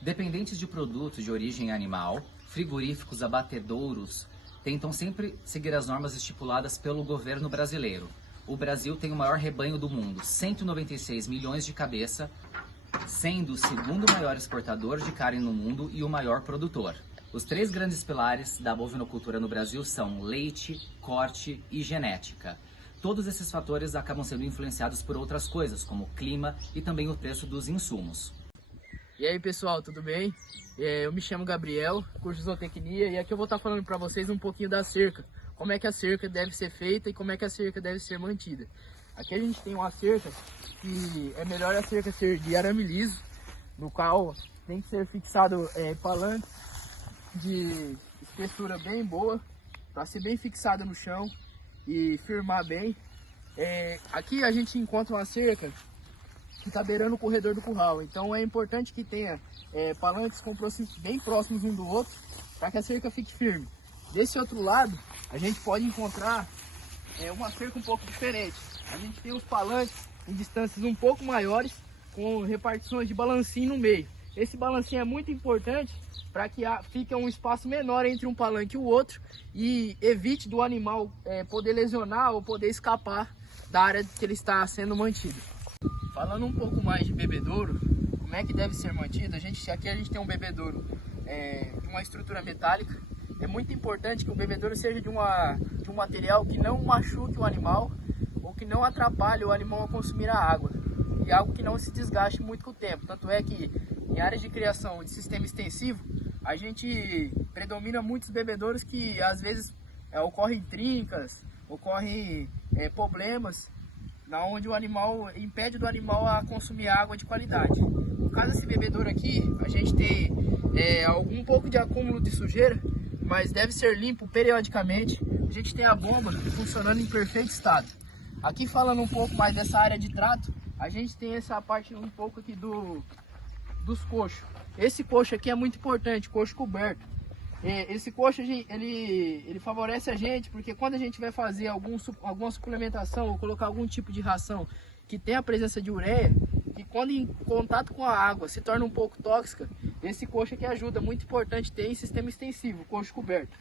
Dependentes de produtos de origem animal, frigoríficos abatedouros tentam sempre seguir as normas estipuladas pelo governo brasileiro. O Brasil tem o maior rebanho do mundo, 196 milhões de cabeça, sendo o segundo maior exportador de carne no mundo e o maior produtor. Os três grandes pilares da bovinocultura no Brasil são leite, corte e genética. Todos esses fatores acabam sendo influenciados por outras coisas, como o clima e também o preço dos insumos. E aí pessoal, tudo bem? Eu me chamo Gabriel, curso de zootecnia, e aqui eu vou estar falando para vocês um pouquinho da cerca. Como é que a cerca deve ser feita e como é que a cerca deve ser mantida. Aqui a gente tem uma cerca que é melhor a cerca ser de arame liso, no qual tem que ser fixado palanques de espessura bem boa, para ser bem fixada no chão e firmar bem. Aqui a gente encontra uma cerca que está beirando o corredor do curral, então é importante que tenha palanques bem próximos um do outro, para que a cerca fique firme. Desse outro lado, a gente pode encontrar uma cerca um pouco diferente. A gente tem os palanques em distâncias um pouco maiores, com repartições de balancinho no meio. Esse balancinho é muito importante para que fique um espaço menor entre um palanque e o outro e evite do animal poder lesionar ou poder escapar da área que ele está sendo mantido. Falando um pouco mais de bebedouro, como é que deve ser mantido, aqui a gente tem um bebedouro de uma estrutura metálica. É muito importante que o bebedouro seja de um material que não machuque o animal ou que não atrapalhe o animal a consumir a água. E algo que não se desgaste muito com o tempo. Tanto é que em áreas de criação de sistema extensivo, a gente predomina muitos bebedouros que às vezes ocorrem trincas, ocorrem problemas, onde o animal impede do animal a consumir água de qualidade. No caso desse bebedouro aqui, a gente tem um pouco de acúmulo de sujeira, mas deve ser limpo periodicamente. A gente tem a bomba funcionando em perfeito estado. Aqui falando um pouco mais dessa área de trato, a gente tem essa parte um pouco aqui dos coxos. Esse coxo aqui é muito importante, coxo coberto. Esse coxo ele favorece a gente, porque quando a gente vai fazer alguma suplementação ou colocar algum tipo de ração que tem a presença de ureia, que quando em contato com a água se torna um pouco tóxica, esse coxo aqui ajuda, muito importante ter em sistema extensivo, coxo coberto,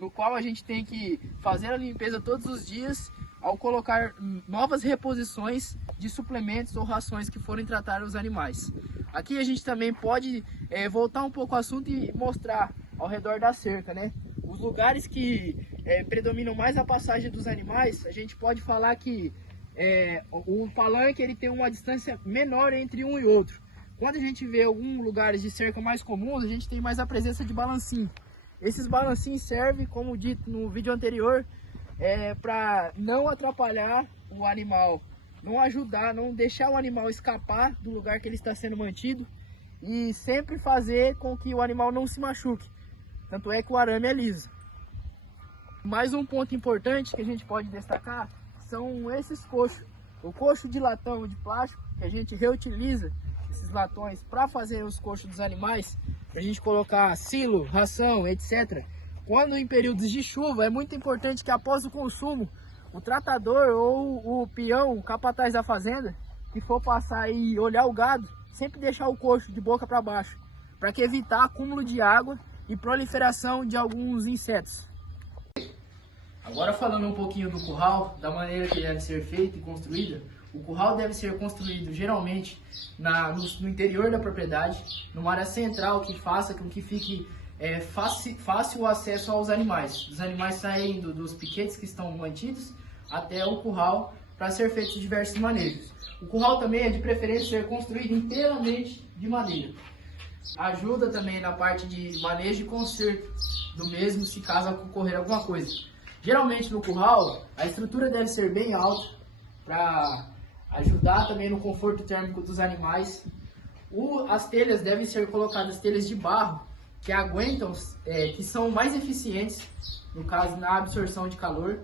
no qual a gente tem que fazer a limpeza todos os dias ao colocar novas reposições de suplementos ou rações que forem tratar os animais. Aqui a gente também pode voltar um pouco ao assunto e mostrar ao redor da cerca, né? Os lugares que predominam mais a passagem dos animais, a gente pode falar que o palanque ele tem uma distância menor entre um e outro. Quando a gente vê alguns lugares de cerca mais comuns, a gente tem mais a presença de balancinho. Esses balancinhos servem, como dito no vídeo anterior, para não atrapalhar o animal, não deixar o animal escapar do lugar que ele está sendo mantido e sempre fazer com que o animal não se machuque. Tanto é que o arame é liso. Mais um ponto importante que a gente pode destacar são esses coxos. O coxo de latão de plástico, que a gente reutiliza esses latões para fazer os coxos dos animais, para a gente colocar silo, ração, etc. Quando em períodos de chuva, é muito importante que após o consumo, o tratador ou o peão, o capataz da fazenda, que for passar e olhar o gado, sempre deixar o coxo de boca para baixo, para que evitar acúmulo de água e proliferação de alguns insetos. Agora falando um pouquinho do curral, da maneira que deve ser feita e construída, o curral deve ser construído geralmente no interior da propriedade, numa área central que faça com que fique fácil o acesso aos animais. Os animais saindo dos piquetes que estão mantidos até o curral para ser feito diversos manejos. O curral também é de preferência ser construído inteiramente de madeira. Ajuda também na parte de manejo e conserto do mesmo se caso ocorrer alguma coisa. Geralmente no curral a estrutura deve ser bem alta para ajudar também no conforto térmico dos animais. As telhas devem ser colocadas telhas de barro que aguentam, que são mais eficientes no caso na absorção de calor.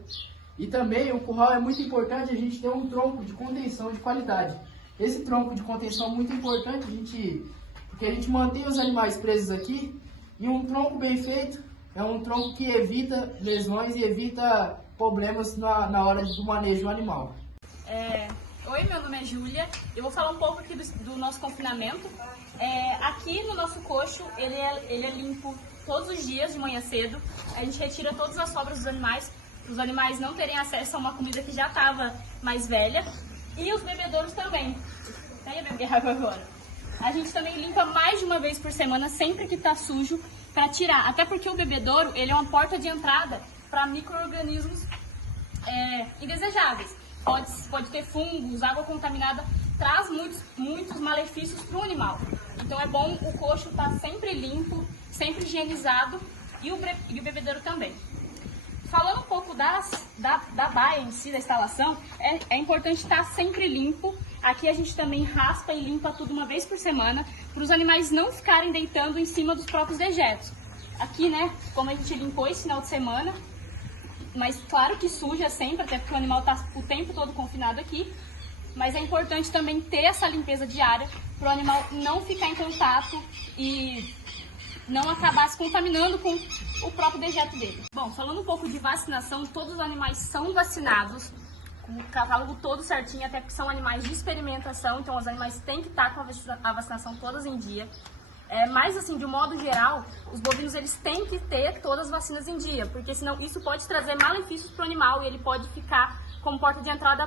E também o curral é muito importante a gente ter um tronco de contenção de qualidade. Esse tronco de contenção é muito importante porque a gente mantém os animais presos aqui, e um tronco bem feito é um tronco que evita lesões e evita problemas na hora do manejo do animal. Oi, meu nome é Júlia. Eu vou falar um pouco aqui do nosso confinamento. Aqui no nosso coxo, ele é limpo todos os dias de manhã cedo. A gente retira todas as sobras dos animais, para os animais não terem acesso a uma comida que já estava mais velha. E os bebedouros também. Venha beber água agora. A gente também limpa mais de uma vez por semana, sempre que está sujo, para tirar. Até porque o bebedouro, ele é uma porta de entrada para micro-organismos indesejáveis. Pode ter fungos, água contaminada, traz muitos malefícios para o animal. Então é bom o coxo estar sempre limpo, sempre higienizado e o bebedouro também. Falando um pouco da baia em si, da instalação, é importante estar sempre limpo. Aqui a gente também raspa e limpa tudo uma vez por semana, para os animais não ficarem deitando em cima dos próprios dejetos. Aqui, né, como a gente limpou esse final de semana, mas claro que suja sempre, até porque o animal está o tempo todo confinado aqui. Mas é importante também ter essa limpeza diária para o animal não ficar em contato e não acabar se contaminando com o próprio dejeto dele. Bom, falando um pouco de vacinação, todos os animais são vacinados, com o catálogo todo certinho, até porque são animais de experimentação, então os animais têm que estar com a vacinação todas em dia. Mas assim, de um modo geral, os bovinos eles têm que ter todas as vacinas em dia, porque senão isso pode trazer malefícios para o animal e ele pode ficar como porta de entrada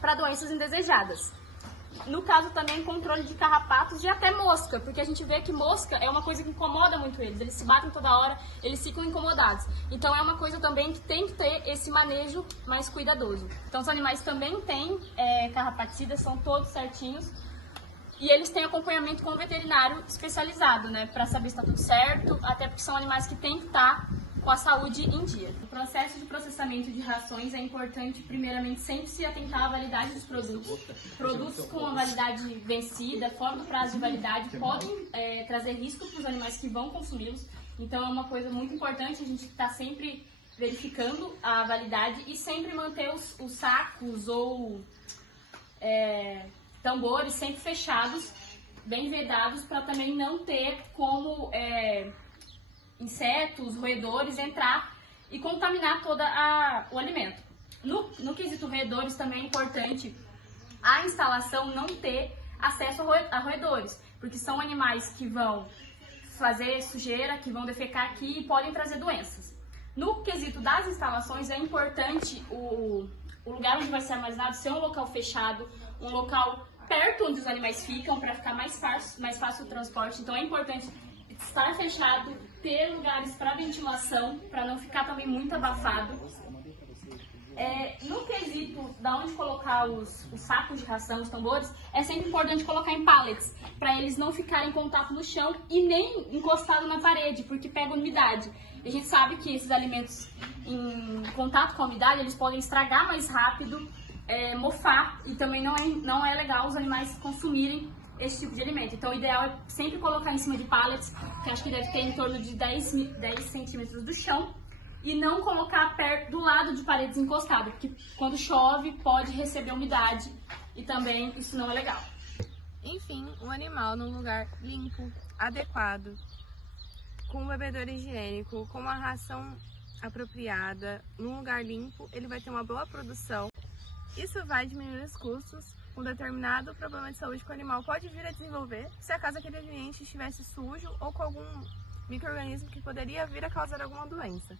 para doenças indesejadas. No caso também, controle de carrapatos e até mosca, porque a gente vê que mosca é uma coisa que incomoda muito eles se batem toda hora, eles ficam incomodados. Então é uma coisa também que tem que ter esse manejo mais cuidadoso. Então os animais também têm carrapaticidas, são todos certinhos. E eles têm acompanhamento com o veterinário especializado, né, para saber se está tudo certo, até porque são animais que têm que estar com a saúde em dia. O processo de processamento de rações é importante, primeiramente, sempre se atentar à validade dos produtos. Produtos com a validade vencida, fora do prazo de validade, podem trazer risco para os animais que vão consumi-los. Então é uma coisa muito importante a gente estar sempre verificando a validade e sempre manter os sacos ou tambores sempre fechados, bem vedados, para também não ter como insetos, roedores entrar e contaminar todo o alimento. No quesito roedores também é importante a instalação não ter acesso a roedores, porque são animais que vão fazer sujeira, que vão defecar aqui e podem trazer doenças. No quesito das instalações é importante o lugar onde vai ser armazenado ser um local fechado, um local perto onde os animais ficam, para ficar mais fácil o transporte. Então é importante estar fechado, ter lugares para ventilação, para não ficar também muito abafado. No quesito da onde colocar os sacos de ração, os tambores, é sempre importante colocar em pallets, para eles não ficarem em contato no chão e nem encostado na parede, porque pega umidade. E a gente sabe que esses alimentos em contato com a umidade, eles podem estragar mais rápido, mofar, e também não é legal os animais consumirem esse tipo de alimento. Então o ideal é sempre colocar em cima de pallets, que acho que deve ter em torno de 10 centímetros do chão, e não colocar do lado de paredes encostadas, porque quando chove pode receber umidade e também isso não é legal. Enfim, o animal num lugar limpo, adequado, com um bebedouro higiênico, com uma ração apropriada, num lugar limpo, ele vai ter uma boa produção. Isso vai diminuir os custos. Um determinado problema de saúde que o animal pode vir a desenvolver se acaso aquele ambiente estivesse sujo ou com algum micro-organismo que poderia vir a causar alguma doença.